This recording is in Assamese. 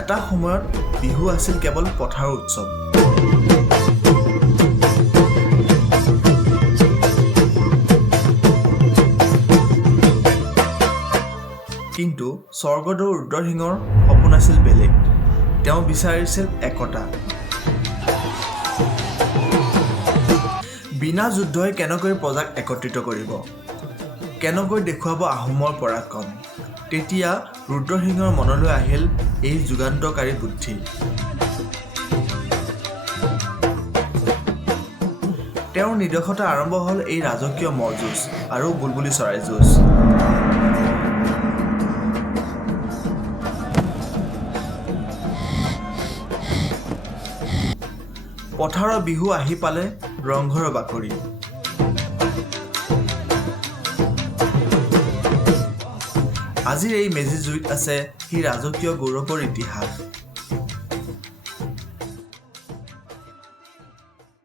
এটা সময়ত বিহু আছিল কেৱল পথাৰৰ উৎসৱ। কিন্তু স্বৰ্গদেউ ৰুদ্ৰসিংহৰ সপোন আছিল বেলেগ। তেওঁ বিচাৰিছিল একতা। বিনা যুদ্ধই কেনেকৈ প্ৰজাক একত্ৰিত কৰিব, কেনেকৈ দেখুৱাব আহোমৰ পৰাক্ৰম। তেতিয়া ৰুদ্ৰসিংহৰ মনলৈ আহিল এই যুগান্তকাৰী বুদ্ধি। তেওঁৰ নিৰ্দেশতে আৰম্ভ হ'ল এই ৰাজকীয় ম'হ যুঁজ আৰু বুলবুলি চৰাই যুঁজ। পথাৰৰ বিহু আহি পালে ৰংঘৰৰ বাকৰি। আজিৰ এই মেজি জুইত আছে সেই ৰাজকীয় গৌৰৱৰ ইতিহাস।